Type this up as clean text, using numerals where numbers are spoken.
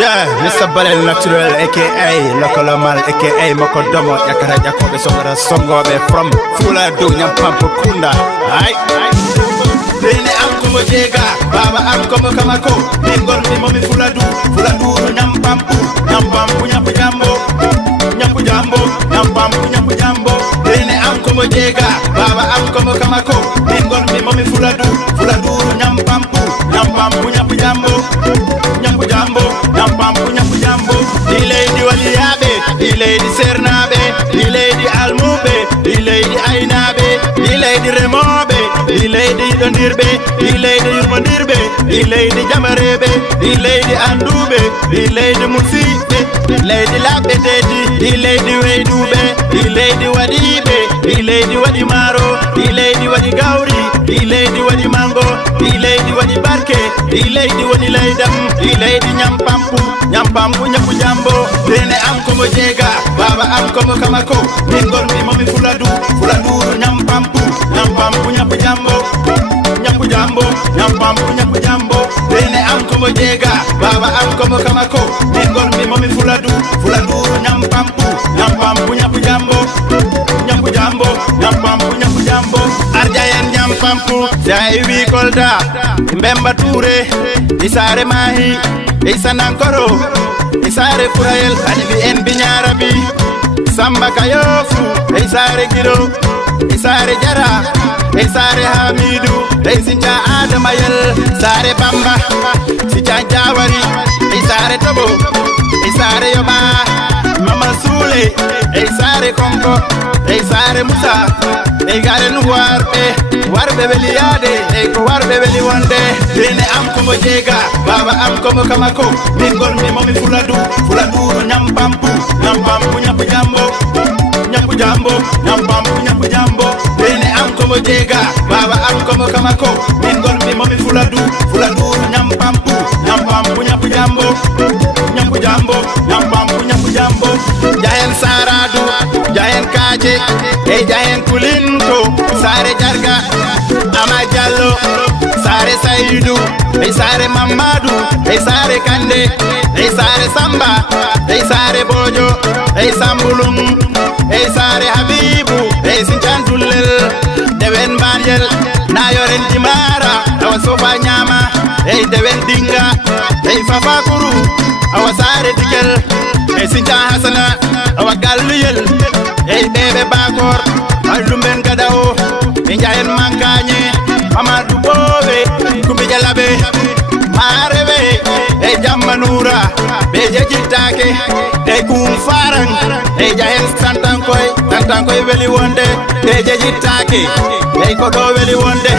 Yeah, Mr. Balel Natural, aka Lokolomal, aka Mokodomo, Yakara Jacob, Songara Songobe from Fula Dunya Pampukunda. Aye. Bene Amkomo Jega, Baba Amkomo Kamako, Bengol Mimomi Fuladu, Nampampu, Nyapujambo, Nampampu, Bene Amkomo Jega, Baba Amkomo Kamako, Bengol Mimomi Fuladu, Nampampu, Nyapujambo, Nampampu, the lady Waliabe, the lady Sernabe, the lady Almube, the lady Ainabe, the lady Remobe, the lady Donirbe, the lady Yurmandirbe, the lady Jamarebe, the lady Andube, the lady Musibe, the lady Labeteti, the lady Wedube, the lady Wadibe, the lady Wadimaro, the lady Wadigauri, the lady Wadimango, the lady Wadibarke, the lady Wadilaidam, the lady Nyampampu, Nyapujambo, Bene Amkomo Jega, Baba Amkomo Kamako, Mingol Mimomi Fuladu, Nyampampu, Nyapujambo, Bene Amkomo Jega, Baba Amkomo Kamako, Mingol Mimomi Fuladu, Nyampampu, Nyapujambo, Arjayen Nyampampu, Jaiwi Kolda, Mbemba Ture, Isare Mahi, Isanankoro, Isare Furael, Anibi En Binyarabi, Samba Kayofu, Isare Giro, Isare Jara, Isare Hamidu, Isinja Adamayel, Sare Bamba, Sija Jawari, Isare Tobo, Isare Yoba, Mama Sule, Isare Kongo, Isare Musa, Garen Warbe Beliade, Eko Warbe Beli one day, Bene Amkomo Jega, Baba Amkomo Kamako, Mingol Mimomi Fuladu, Nyampampu, Nyapujambo, Bene Amkomo Jega, Baba Amkomo Kamako, Mingol Mimomi Fuladu, Nyampampu, Nyapujambo, Jayen Saradu, Jayen Kaje, Jayen Kulinto, Sare Jarga, Amajallo, Sare Saidu, Sare Mamadu, Sare Kande, Sare Samba, Sare Bojo, Sambulum, Sare Habibu, Sinchantulel, Deven Banyel, Nayoren Dimara, Awasofa Nyama, Deven Dinga, Fafakuru, Awasare Dikel, Sincha Hasana, Awagaluyel, Bebe Bakor, Alumben Gadao, Injayen Mankanye, Amadou Bove, Kumijalabe, Mareve, Jamanura, Beje Jitake, Kum Farang, Jayen Santankoy Veli one day, Beje Jitake, Kodo Veli one day.